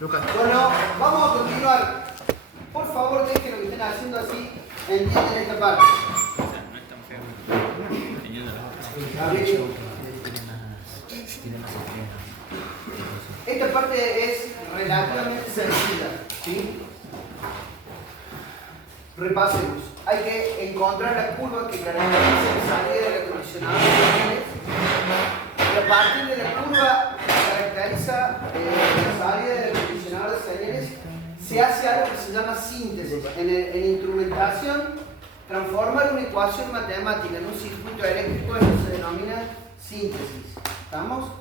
Lucas. Bueno, vamos a continuar. Por favor, dejen lo que estén haciendo así. Entienden esta parte. No es tan feo. Gabriel. Esta parte es relativamente sencilla, ¿sí? Repasemos. Hay que encontrar la curva que caracteriza la salida del acondicionador de señales. Y a partir de la curva que caracteriza la salida del acondicionador de señales, se hace algo que se llama síntesis. En instrumentación, transformar una ecuación matemática en un circuito eléctrico, eso se denomina síntesis. ¿Estamos?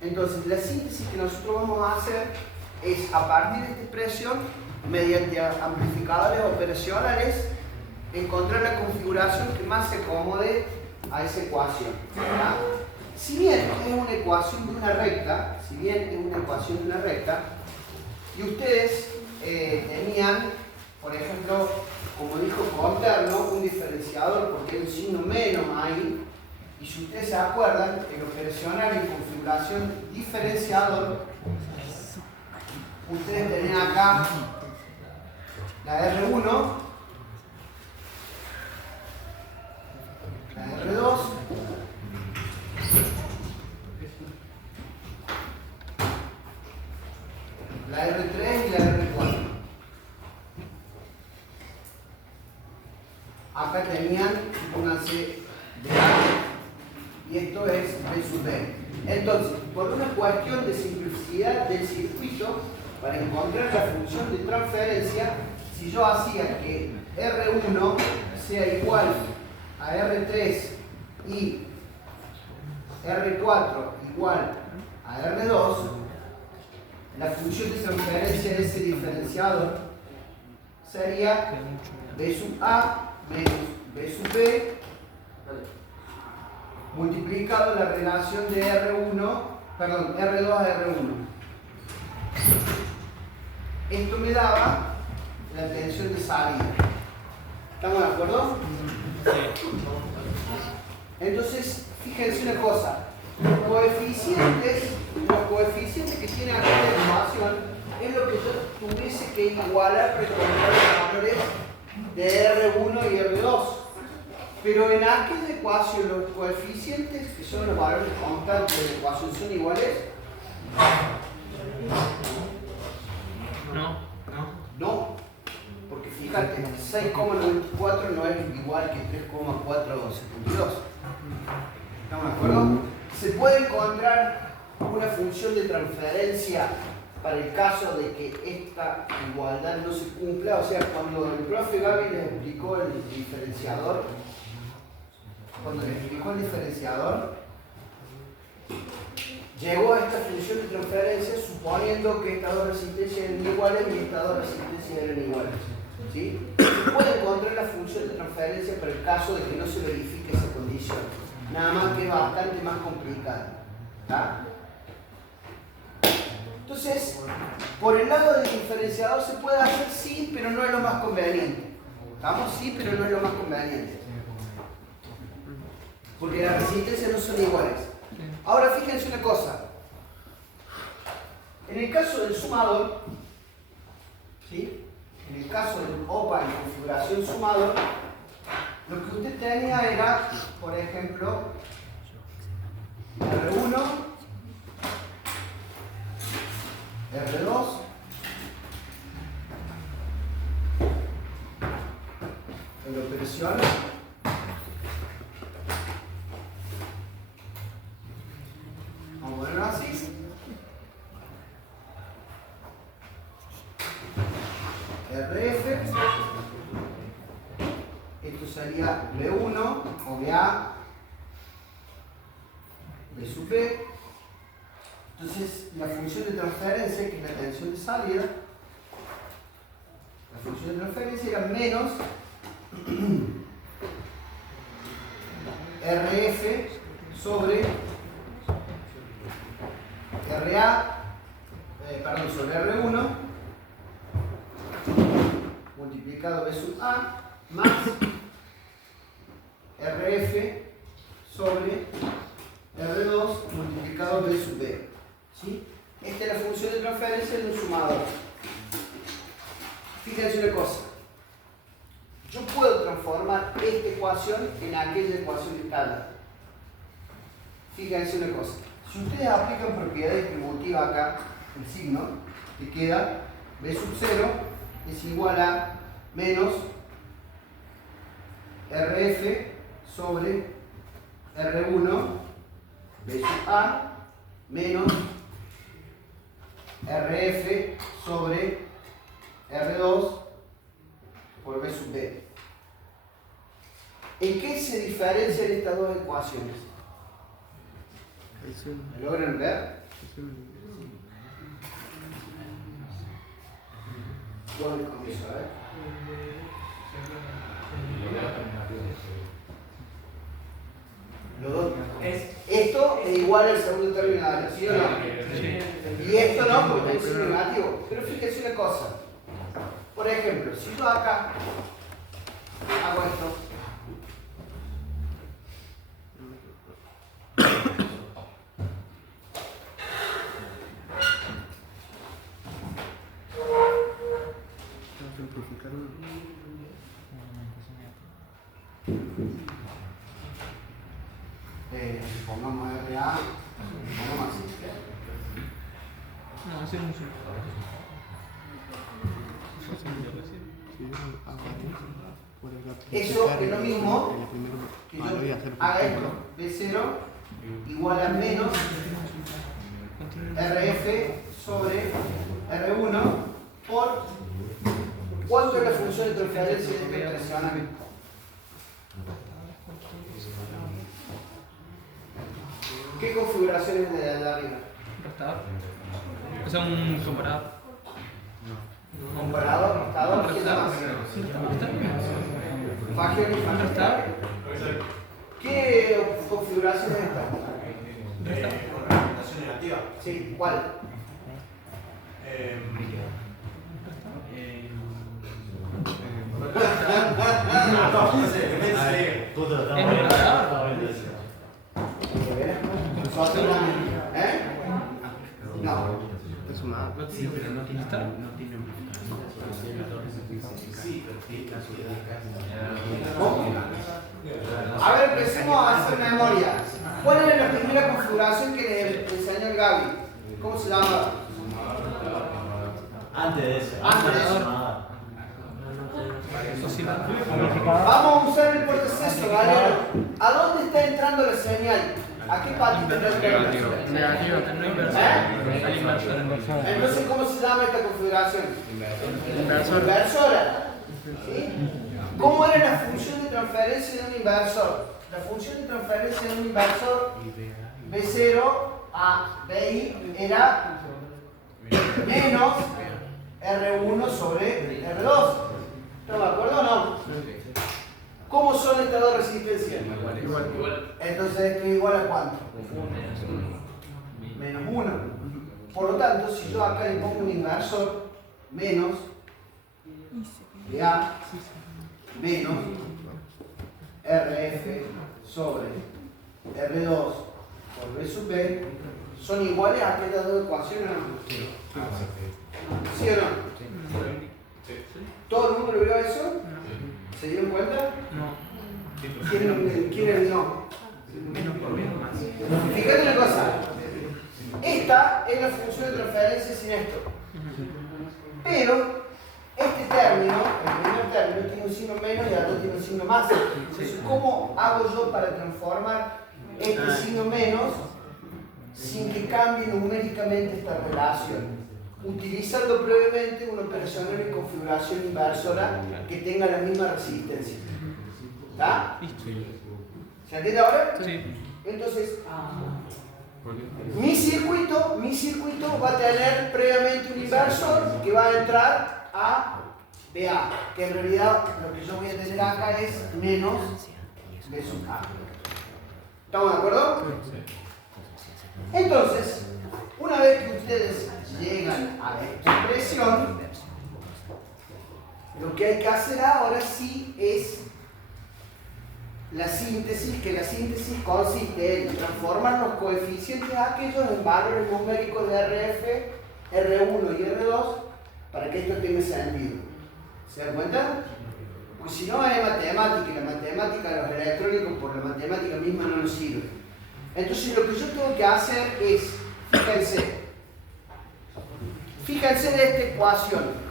Entonces, la síntesis que nosotros vamos a hacer es, a partir de esta expresión, mediante amplificadores operacionales, encontrar la configuración que más se acomode a esa ecuación. ¿Verdad? Si bien es una ecuación de una recta, y ustedes tenían, por ejemplo, como dijo Conterno, un diferenciador porque hay un signo menos ahí, y si ustedes se acuerdan, el operacional en configuración diferenciador, ustedes tenían acá la R1, la R2, la R3 y la R4. Acá tenían, pónganse de A, y esto es B sub B. Entonces, por una cuestión de simplicidad del circuito, para encontrar la función de transferencia, si yo hacía que R1 sea igual a R3 y R4 igual a R2, la función de transferencia de ese diferenciador sería B sub A menos B sub B multiplicado la relación de R2 a R1. Esto me daba la tensión de salida. ¿Estamos de acuerdo? Sí. Entonces, fíjense una cosa. Los coeficientes que tiene acá la ecuación es lo que yo tuviese que igualar respecto a los valores de R1 y R2. Pero en aquella ecuación los coeficientes, que son los valores constantes de la ecuación, son iguales. No, porque fíjate, 6,94 no es igual que 3,472. ¿Estamos de acuerdo? Se puede encontrar una función de transferencia para el caso de que esta igualdad no se cumpla. O sea, cuando el profe Gaby les explicó el diferenciador, llegó a esta función de transferencia suponiendo que estas dos resistencias eran iguales y estas dos resistencias eran iguales. ¿Sí? Se puede encontrar la función de transferencia para el caso de que no se verifique esa condición. Nada más que es bastante más complicado. ¿Está? Entonces, por el lado del diferenciador se puede hacer sí, pero no es lo más conveniente. ¿Estamos? Sí, pero no es lo más conveniente. Porque las resistencias no son iguales. Ahora fíjense una cosa. En el caso del sumador, ¿sí? En el caso del OPA en configuración sumador, lo que usted tenía era, por ejemplo, R1, R2, el operación, vamos a ponerlo así, RF, esto sería B1 o BA, B sub B. Entonces, la función de transferencia, que es la tensión de salida, la función de transferencia era menos RF sobre sobre R1 multiplicado B sub A más RF sobre R2 multiplicado B sub B. ¿Sí? Esta es la función de transferencia de un sumador. Fíjense una cosa. Yo puedo transformar esta ecuación en aquella ecuación estándar. Fíjense una cosa. Si ustedes aplican propiedad distributiva acá, el signo, te queda B sub 0 es igual a menos RF sobre R1 B sub A menos RF sobre R2 por B sub B. ¿En qué se diferencian estas dos ecuaciones? ¿Me logran ver? ¿Dónde comienzo? A ver. Los dos. Esto es igual al segundo término de la, ¿sí o no? Y esto no, porque es negativo. Pero fíjense una cosa. Por ejemplo, si yo acá hago esto, pongamos RA, pongamos así. No, ese no es Eso es lo mismo que yo haga esto, B0 igual a menos RF sobre R1 por ¿cuánto es la función de transferencia de este expresionamiento? ¿Qué configuración es de arriba? restador. O sea, un comparador. Comparador, restador, ¿qué más? Facción y Restador. ¿Qué configuración es esta? Representación negativa. Sí, ¿cuál? Es un restador. ¿Eh? No. Es una Sí, pero no tiene restador. A ver, empecemos a hacer memoria. ¿Cuál era la primera configuración que le enseñó el Gaby? ¿Cómo se llama? Antes de eso. Antes de eso. Vamos a usar el portaceso, Galero. ¿A dónde está entrando la señal? ¿A qué patita está entrando? Negativo, no inversor. Al inversor. Entonces, ¿cómo se llama esta configuración? Inversor. Inversora. ¿Sí? ¿Cómo era la función de transferencia de un inversor? La función de transferencia de un inversor B0 a BI era menos R1 sobre R2. ¿Estamos de acuerdo o no? ¿Cómo son estas dos resistencias? Igual. Entonces esto es igual a cuánto? Menos 1. Por lo tanto, si yo acá le pongo un inversor menos de A menos RF sobre R2 por B sub B, ¿son iguales a aquellas dos ecuaciones o no? ¿Sí o no? ¿Todo el mundo lo vio eso? ¿Se dieron cuenta? No. ¿Quieren no? Menos por menos más. Fíjate una cosa. Esta es la función de transferencia sin esto. Pero este término, el primer término, tiene un signo menos y el otro tiene un signo más. Entonces, ¿cómo hago yo para transformar este signo menos sin que cambie numéricamente esta relación? Utilizando previamente una operación de configuración inversora que tenga la misma resistencia. ¿Está? ¿Se entiende ahora? Sí. Entonces, mi circuito va a tener previamente un inversor que va a entrar a BA, que en realidad lo que yo voy a tener acá es menos B sub A. ¿Estamos de acuerdo? Entonces, una vez que ustedes llegan a esta expresión, lo que hay que hacer ahora sí es la síntesis, que la síntesis consiste en transformar los coeficientes aquellos en valores numéricos de RF, R1 y R2 para que esto tenga sentido. ¿Se dan cuenta? Pues si no es matemática, y la matemática de los electrónicos por la matemática misma no nos sirve. Entonces lo que yo tengo que hacer es, fíjense en esta ecuación.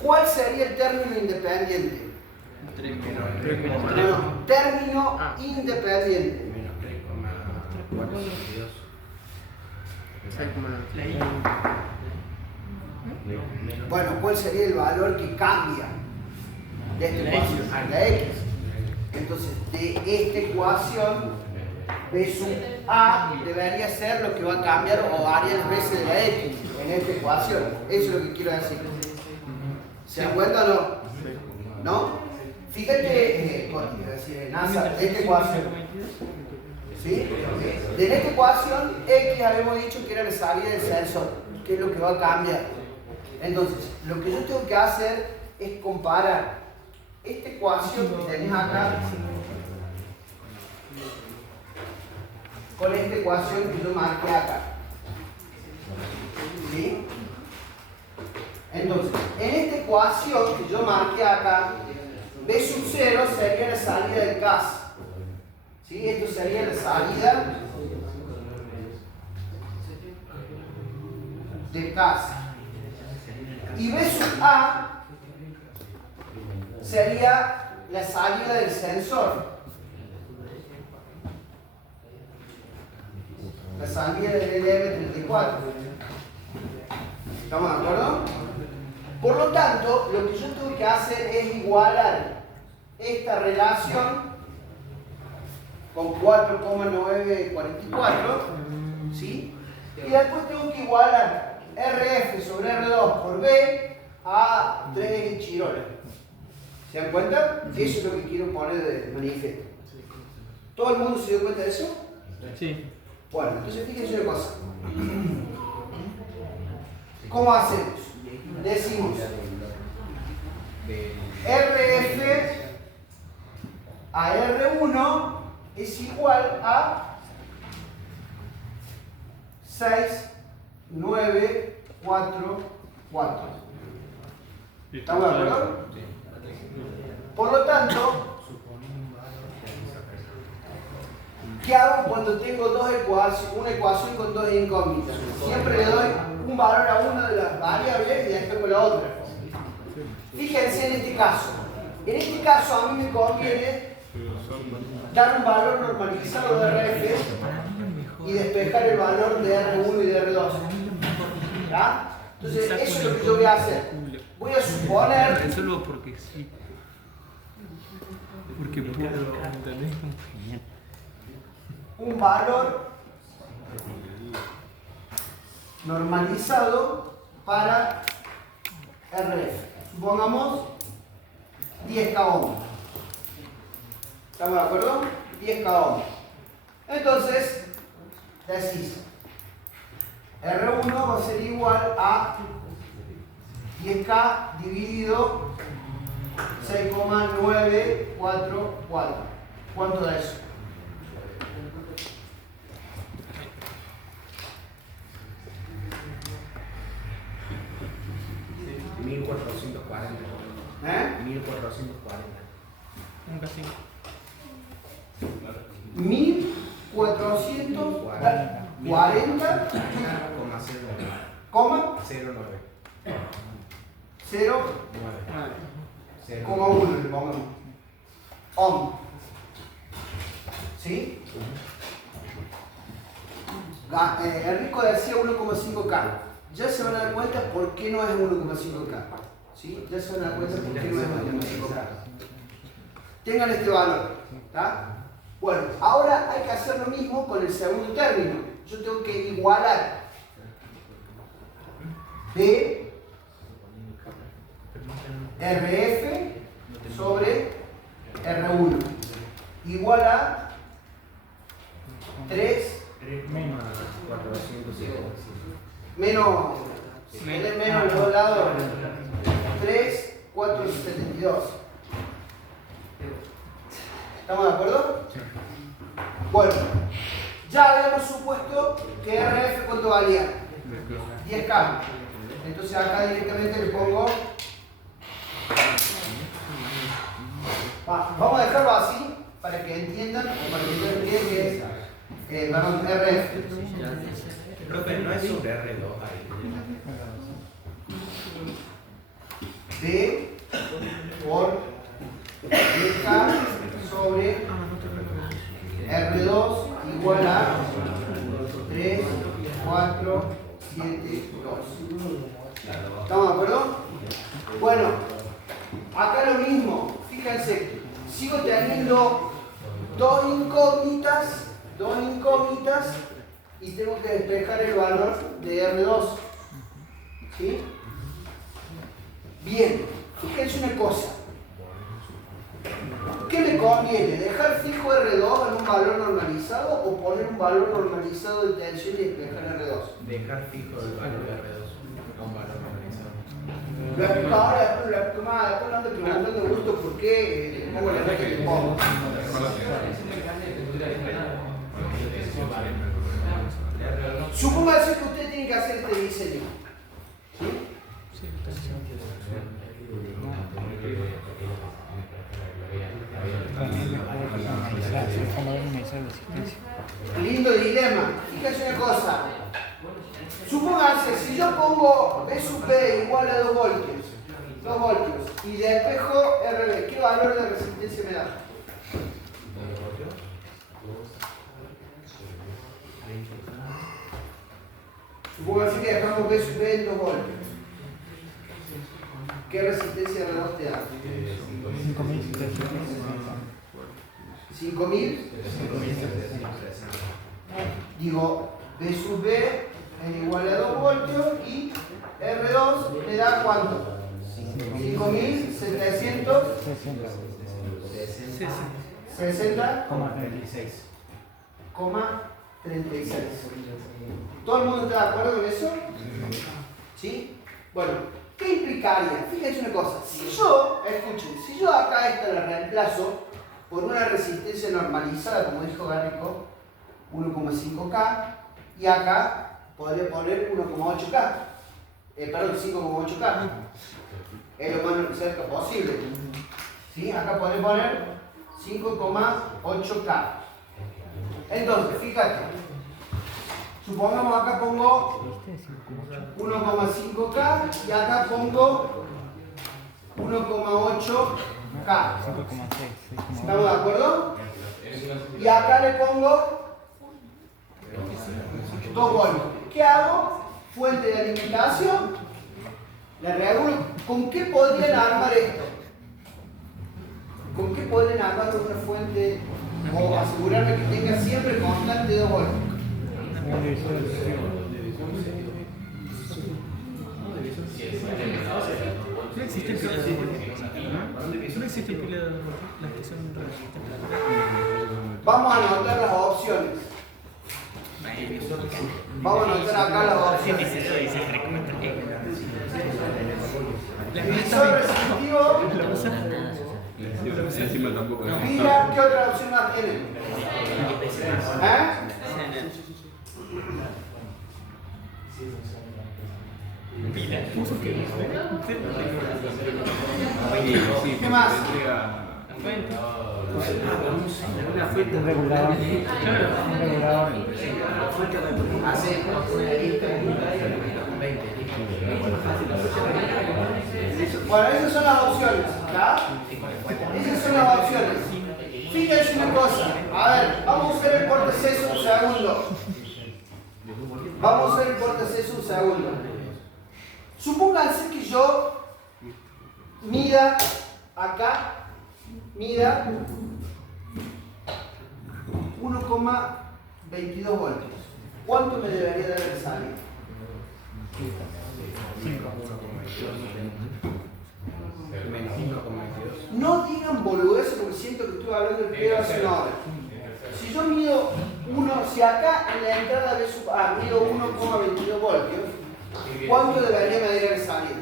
¿Cuál sería el término independiente? No, término independiente. Bueno, ¿cuál sería el valor que cambia de esta ecuación? La X. Entonces, de esta ecuación, B sub A debería ser lo que va a cambiar o varias veces de la X en esta ecuación. Eso es lo que quiero decir. ¿Se dan cuenta o no? ¿No? Fíjate, NASA, de esta ecuación. ¿Sí? De esta ecuación, X habíamos dicho que era la salida del sensor, que es lo que va a cambiar. Entonces, lo que yo tengo que hacer es comparar esta ecuación que tenés acá con esta ecuación que yo marqué acá. ¿Sí? Entonces, en esta ecuación que yo marqué acá, B sub 0 sería la salida del CAS. ¿Sí? Esto sería la salida del CAS. Y B sub A sería la salida del sensor. La salida del LM34. ¿Estamos de acuerdo? Por lo tanto, lo que yo tengo que hacer es igualar esta relación con 4,944, ¿sí? Y después tengo que igualar RF sobre R2 por B a 3 chirolas. ¿Se dan cuenta? Eso es lo que quiero poner de manifiesto. ¿Todo el mundo se dio cuenta de eso? Sí. Bueno, entonces fíjense una cosa. ¿Cómo hacemos? Decimos RF a R1 es igual a 6,944. ¿Estamos de acuerdo? Por lo tanto, ¿qué hago cuando tengo una ecuación con dos incógnitas? Siempre le doy un valor a una de las variables y después con la otra. Fíjense en este caso. En este caso a mí me conviene dar un valor normalizado de RF y despejar el valor de R1 y de R2. ¿Ya? Entonces eso es lo que yo voy a hacer. Voy a suponer... Solo porque sí. Porque puedo, ¿entendés? Un valor normalizado para RF. Supongamos 10K ohm. ¿Estamos de acuerdo? 10K ohm. Entonces, decís, R1 va a ser igual a 10K dividido 6,944. ¿Cuánto da eso? ¿Eh? 1440. Nunca sí. 1440, coma 0,1 le pongamos. Ohm. ¿Sí? Enrico decía 1,5K. Ya se van a dar cuenta por qué no es 1,5K. ¿Sí? Ya se van a dar cuenta por qué no es 1,5K. Tengan este valor. ¿Está? Bueno, ahora hay que hacer lo mismo con el segundo término. Yo tengo que igualar B RF sobre R1 igual a 3 menos, si menos los dos lados, 3,472. ¿Estamos de acuerdo? Bueno, ya habíamos supuesto que RF ¿cuánto valía? 10K. Entonces acá directamente le pongo... Vamos a dejarlo así para que entiendan, o para que ustedes entiendan que es RF. Profe, no es sobre R2 ahí. D por 10K sobre R2 igual a 3, 4, 7, 2. ¿Estamos de acuerdo? Bueno, acá lo mismo. Fíjense, sigo teniendo dos incógnitas y tengo que despejar el valor de R2. ¿Sí? Bien, fíjense una cosa. ¿Qué me conviene? ¿Dejar fijo R2 en un valor normalizado o poner un valor normalizado de tensión y despejar R2? Dejar fijo el valor de R2 a un valor normalizado. Lo explico ahora, después lo explico más, después no ando preguntando de gusto por qué le pongo la nota que le pongo. Supóngase que usted tiene que hacer este diseño. ¿Sí? Lindo dilema. Fíjate una cosa. Supóngase, si yo pongo B sub P igual a 2 voltios y despejo RB, ¿qué valor de resistencia me da? Supóngase que dejamos B sub P en 2 voltios. ¿Qué resistencia de R2 te da? 5.000. Digo, B sub B es igual a 2 voltios y R2 me da ¿cuánto? 5.760,36. ¿Todo el mundo está de acuerdo con eso? ¿Sí? Bueno, ¿qué implicaría? Fíjense una cosa. Si yo acá esta la reemplazo por una resistencia normalizada, como dijo Garrico, 1,5K, y acá podría poner 1,8K. Perdón, 5,8K. Es lo más cerca posible. ¿Sí? Acá podría poner 5,8K. Entonces, fíjate. Supongamos acá pongo 1,5K y acá pongo 1,8K. ¿Estamos de acuerdo? Y acá le pongo 2 voltios. ¿Qué hago? Fuente de alimentación. La regulo. ¿Con qué podrían armar esto? ¿Con qué podrían armar una fuente o asegurarme que tenga siempre constante 2 voltios? No existe el pila de no existe el pila de la estación Vamos a anotar las opciones. Vamos a anotar acá las opciones. Divisor resistitivo. Mira, ¿qué otra opción más tienen? ¿Qué más? Un regulador. Un regulador. Bueno, esas son las opciones, ¿verdad? Esas son las opciones. Fíjense una cosa. A ver, vamos a usar el portaceso un segundo. Vamos a usar el portaceso un segundo. Supónganse que yo mida acá, mida 1,22 voltios. ¿Cuánto me debería dar el salida? 5. No digan boludeces porque siento que estoy hablando del pedo hace una hora. Si yo mido si acá en la entrada mido 1,22 voltios, ¿cuánto debería medir el salida?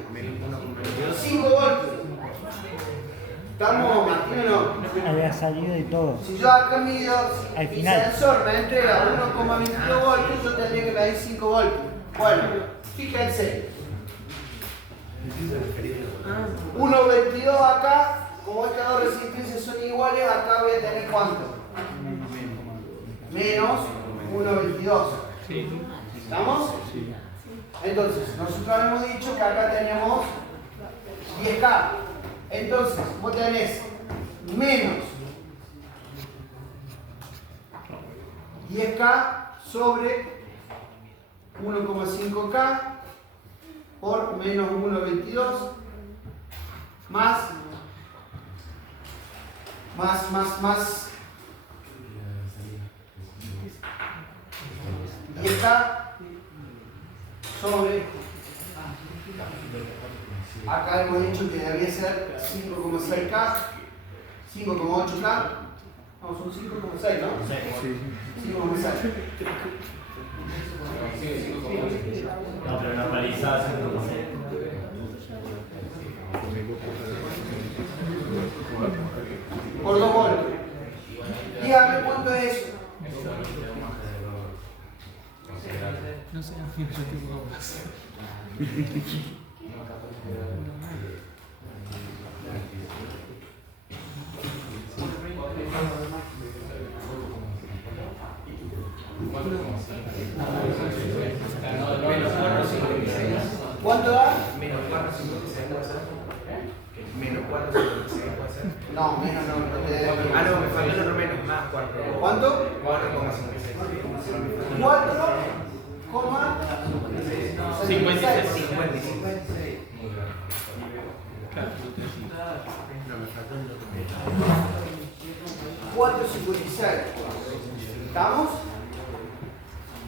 5 voltios. ¿Estamos, Martín, o no? Había salida y todo. Si yo acá mido, Al mi final. sensor me entrega 1,22 voltios, yo tendría que medir 5 voltios. Bueno, fíjense. 1,22 acá, como estas dos resistencias son iguales, acá voy a tener ¿cuánto? Menos 1,22. ¿Estamos? Entonces, nosotros hemos dicho que acá tenemos 10K. Entonces, vos tenés menos 10K sobre 1,5K por menos 1,22 más 10K sobre, acá hemos dicho que debía ser 5,6K, 5,8K, no, son 5,6, ¿no? Sí. 5,6. No, pero la palizada es Por 2 voltios. Dígame cuánto es eso. No sé, yo tengo más. ¿Cuánto da? Menos 4,56 puede ser. Menos 4,56 puede ser. No, menos no te debe. Ah, no, me falta otro menos, más 4. ¿Cuánto? 4,56. 4,56. 56. Claro, 4,56. ¿Estamos?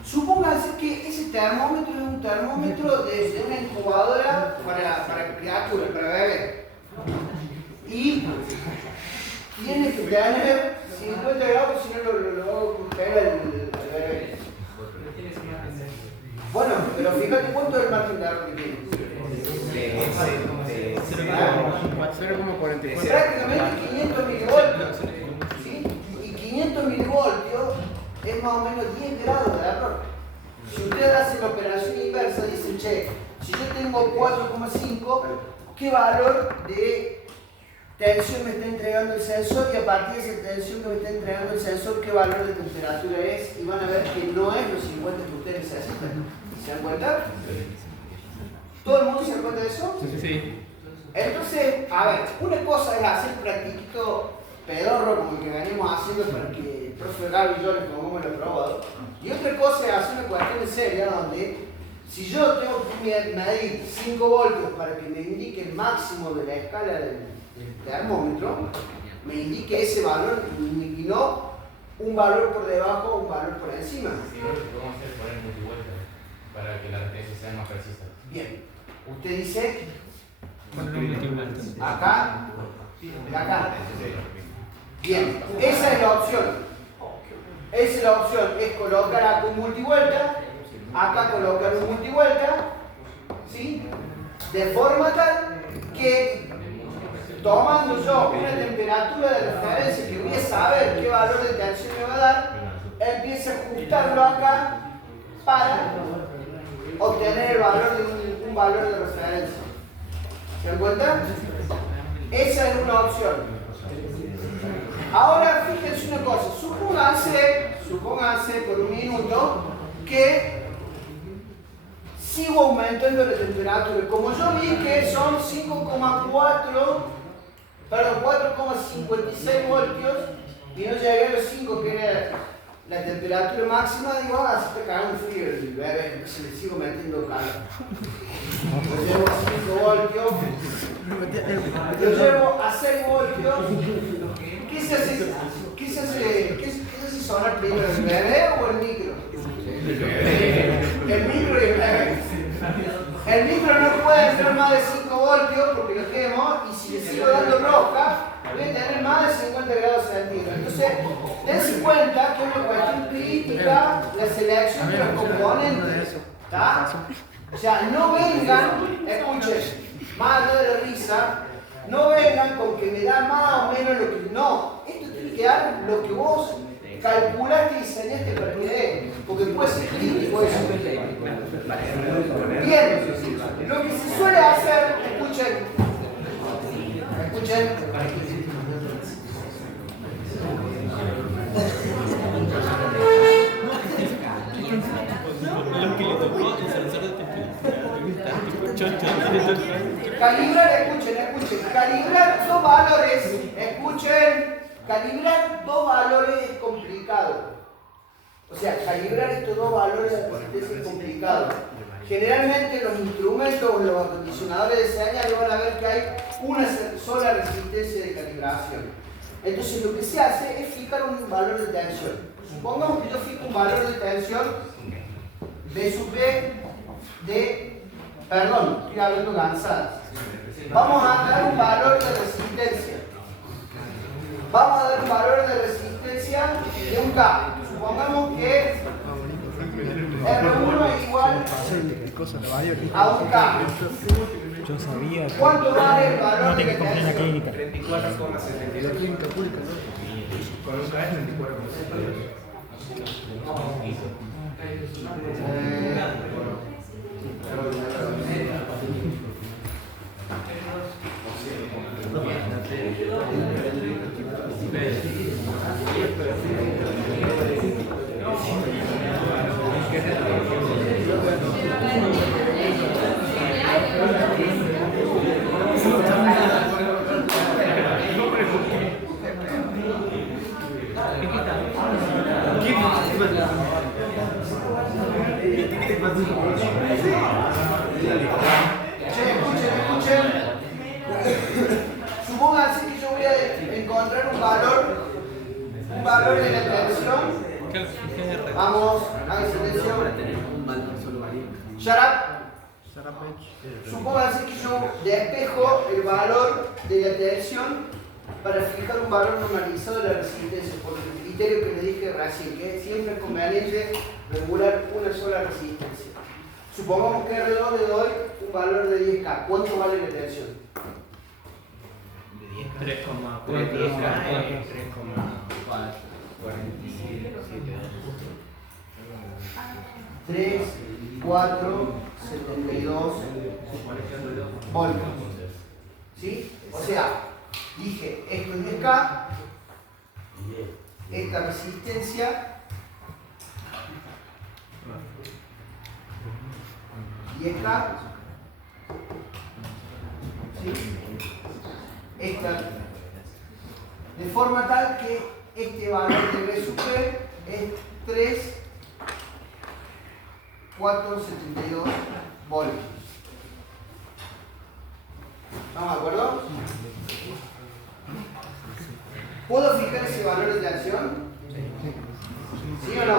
Supónganse que ese termómetro es un termómetro de una incubadora para criaturas, para bebés. Y tiene que tener 50 grados, si no lo congelar el bebé. Bueno, pero fíjate cuánto es el margen de error que tiene. 0,44. Prácticamente 500 milivoltios. ¿Sí? Y 500 milivoltios es más o menos 10 grados de error. Si ustedes hacen la operación inversa, dicen, che, si yo tengo 4,5, ¿qué valor de tensión me está entregando el sensor? Y a partir de esa tensión que me está entregando el sensor, ¿qué valor de temperatura es? Y van a ver que no es los 50 que ustedes necesitan. ¿Se dan cuenta? ¿Todo el mundo se da cuenta de eso? Sí. Entonces, a ver, una cosa es hacer practiquito pedorro como el que venimos haciendo para que el profe Gaby y yo les pongamos el aprobado. Y otra cosa es hacer una cuestión seria donde si yo tengo que medir 5 voltios para que me indique el máximo de la escala del termómetro, me indique ese valor y no un valor por debajo o un valor por encima. Sí, lo que podemos hacer es poner multivuelta para que la referencia sea más precisa. Bien, usted dice Poner un multivuelta. acá y acá. Bien, esa es la opción. Esa es la opción, es colocar acá un multivuelta, acá colocar un multivuelta, ¿sí? De forma tal que tomando yo una temperatura de referencia que voy a saber qué valor de tensión me va a dar, empiece a ajustarlo acá para obtener el valor de un valor de referencia. ¿Se dan cuenta? Esa es una opción. Ahora fíjense una cosa, supónganse por un minuto que sigo aumentando la temperatura. Como yo vi que son 4,56 voltios y no llegué a los 5 que era la temperatura máxima, digo, se está cagando frío el bebé, entonces le sigo metiendo calor. Lo llevo a 5 voltios, lo llevo a 6 voltios. ¿Qué se hace sonar primero, el bebé o el micro? El micro y el bebé. El micro no puede entrar más de 5 voltios porque lo quemo y si le sigo dando roja voy a tener más de 50 grados centígrados. Entonces, dense cuenta que es una cuestión crítica la selección de los componentes. ¿Está? O sea, no vengan, escuchen, más allá de la risa, no vengan con que me da más o menos lo que... No, esto tiene que dar lo que vos calculaste y diseñaste para que dé, porque puede ser crítico eso. Bien, lo que se suele hacer, escuchen, Lo que le tocó es alzar de temperatura. Tipo chocho. calibrar, escuchen, calibrar dos valores, calibrar dos valores es complicado. O sea, calibrar estos dos valores de resistencia es complicado. Generalmente los instrumentos, los acondicionadores de señal van a ver que hay una sola resistencia de calibración. Entonces lo que se hace es fijar un valor de tensión. Supongamos que yo fijo un valor de tensión B sub B de, perdón, estoy hablando cansadas. Vamos a dar un valor de resistencia. Vamos a dar un valor de resistencia de un K. Supongamos que R1 es igual a un K. Yo sabía que ¿Cuánto vale el valor no de tiene que cumplir la tensión? clínica. 34,72. Con un K es Escuchen. Supónganse que yo voy a encontrar un valor de la tensión. Vamos, hagan silencio. Shut up. Supónganse que yo despejo el valor de la tensión para fijar un valor normalizado de la resistencia, por el criterio que les dije recién, que siempre es conveniente regular una sola resistencia. Supongamos que R2 le doy un valor de 10K. ¿Cuánto vale la tensión? 3,4. 3, 4, 72 voltios. ¿Sí? O sea, dije, esto es 10K, esta resistencia, y esta, ¿sí? Esta, de forma tal que este valor de B sub B es 3, 472 voltios. ¿Estamos de acuerdo? ¿Puedo fijar ese valor de tensión? ¿Sí o no?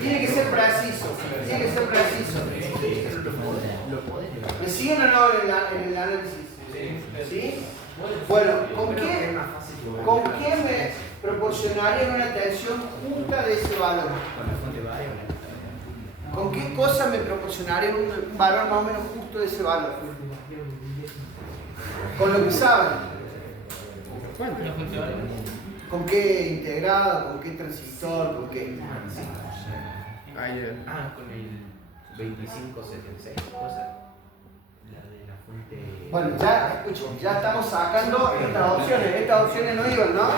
Tiene que ser preciso. ¿Me siguen o no en el análisis? ¿Sí? Bueno, ¿con qué me proporcionarían una tensión justa de ese valor? ¿Con qué cosa me proporcionarían un valor más o menos justo de ese valor? Con lo que saben. ¿Con qué integrado? ¿Con qué transistor? ¿Con qué? Con el 2576, cosa. La de la fuente. Bueno, ya, escuchen, ya estamos sacando estas opciones. Estas opciones no iban, ¿no?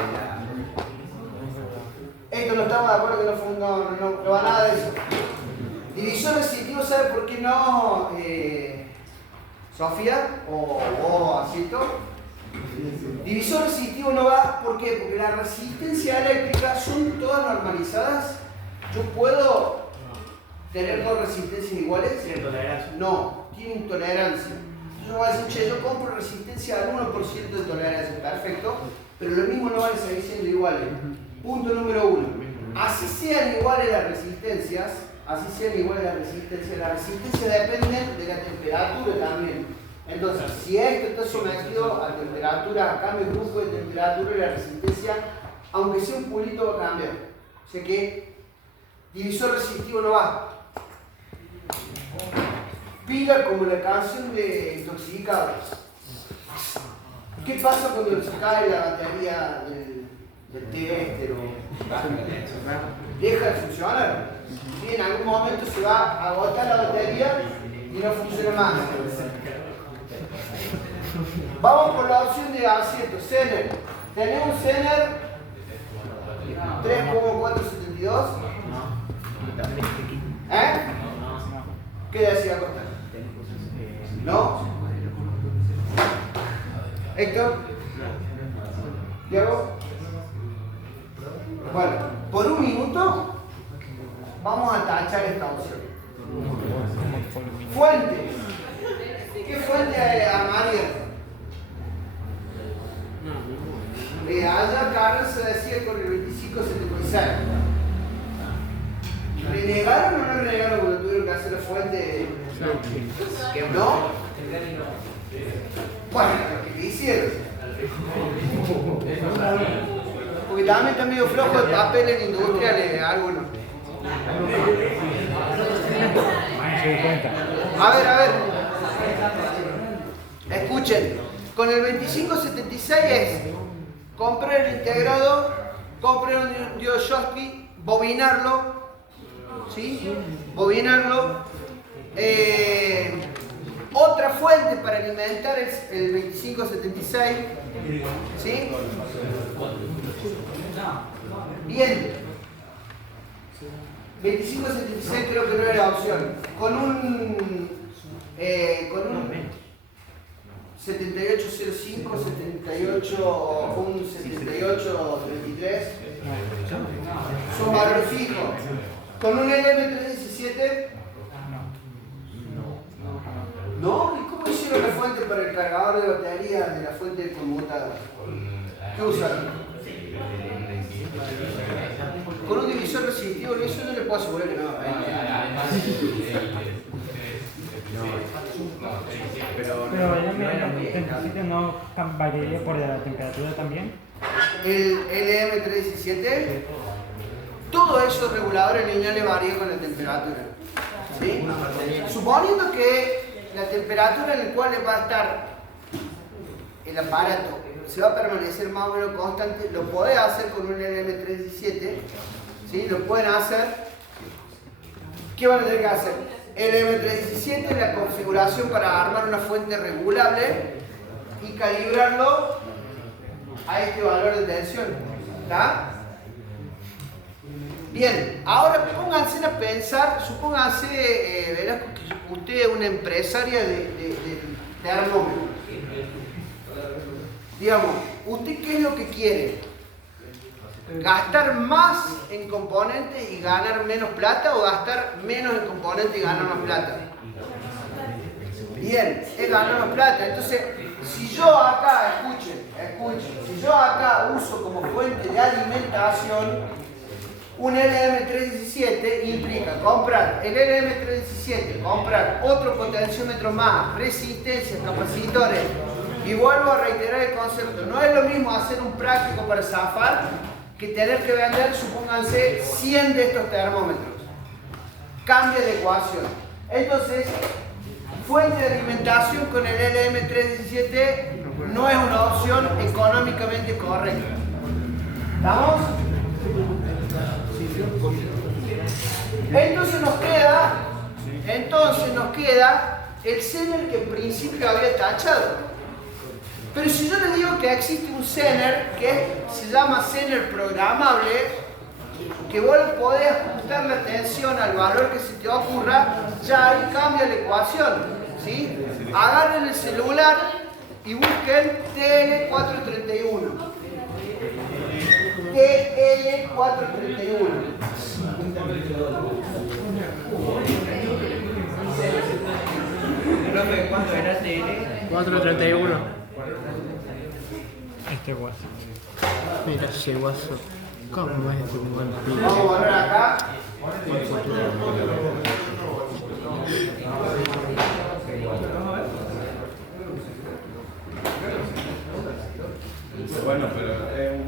Esto no estamos de acuerdo que no va nada de eso. Divisor resistitivo, ¿sabe por qué no, Sofía? O Asito. Divisor resistitivo no va, ¿por qué? Porque las resistencias eléctricas son todas normalizadas. Yo puedo tener dos resistencias iguales. ¿Tiene tolerancia? No, tienen tolerancia. Yo voy a decir, che, yo compro resistencia al 1% de tolerancia, perfecto, pero lo mismo no van a seguir siendo iguales. Punto número 1. Así sean iguales las resistencias, las resistencias dependen de la temperatura también. Entonces, si esto está sometido a temperatura, a cambio brusco de temperatura, la resistencia, aunque sea un pulito, va a cambiar. O sea que divisor resistitivo no va. pila como la canción de Intoxicados. ¿Qué pasa cuando se cae la batería del tester o deja de funcionar? Y en algún momento se va a agotar la batería y no funciona más. Vamos por la opción de asiento, Zener. Tenemos un Zener 3,472. ¿Eh? ¿Qué decía Costa? ¿No? ¿Héctor? ¿Diego? Bueno, por un minuto vamos a tachar esta opción. Fuente. ¿Qué fuente armaría? Allá Carlos se decía con el 2576. ¿Renegaron o no renegaron cuando tuvieron que hacer la fuente? ¿No? Bueno, lo que hicieron. Porque también está medio flojo el papel en industrial, algunos. A ver. Escuchen, con el 2576 es comprar el integrado, comprar un Dioshowski, bobinarlo, ¿sí? Bobinarlo. Otra fuente para alimentar es el 2576, ¿sí? Bien. 2576 creo que no era opción. Con un 7805, 78, un 7833, son valores fijos. Con un LM317, ¿no? ¿Y cómo hicieron la fuente para el cargador de batería de la fuente conmutada? ¿Qué usaron? Con un divisor resistivo, eso no le puedo asegurar que no. Pero el no variaría por la temperatura también. El LM317, todos esos reguladores lineales varían con la temperatura. ¿Sí? Suponiendo que la temperatura en la cual va a estar el aparato se va a permanecer más o menos constante, lo podés hacer con un LM317, ¿sí? Lo pueden hacer. ¿Qué van a tener que hacer? LM317 es la configuración para armar una fuente regulable y calibrarlo a este valor de tensión. ¿Está? Bien, ahora pónganse a pensar, supónganse, Velasco, que usted es una empresaria de termómetros. Digamos, ¿usted qué es lo que quiere? ¿Gastar más en componentes y ganar menos plata o gastar menos en componentes y ganar más plata? Bien, es ganar más plata. Entonces, si yo acá, escuchen, si yo acá uso como fuente de alimentación un LM317, implica comprar el LM317, comprar otro potenciómetro más, resistencias, capacitores, y vuelvo a reiterar el concepto, no es lo mismo hacer un práctico para zafar que tener que vender, supónganse, 100 de estos termómetros. Cambia de ecuación. Entonces, fuente de alimentación con el LM317 no es una opción económicamente correcta. ¿Estamos? Entonces nos queda el Zener que en principio había tachado. Pero si yo les digo que existe un Zener que se llama Zener programable, que vos podés ajustar la tensión al valor que se te ocurra, ya ahí cambia la ecuación, ¿sí? Agarren el celular y busquen TL431. TL431. Profe, ¿cuánto era TL? 431. Este guaso. Mira ese guaso. ¿Cómo es este buen pibe? Vamos a volver acá. Bueno, pero es un...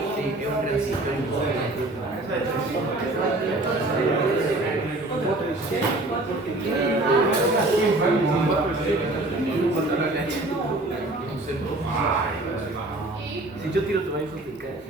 Es un transistor Si yo tiro tu maíz, te cae.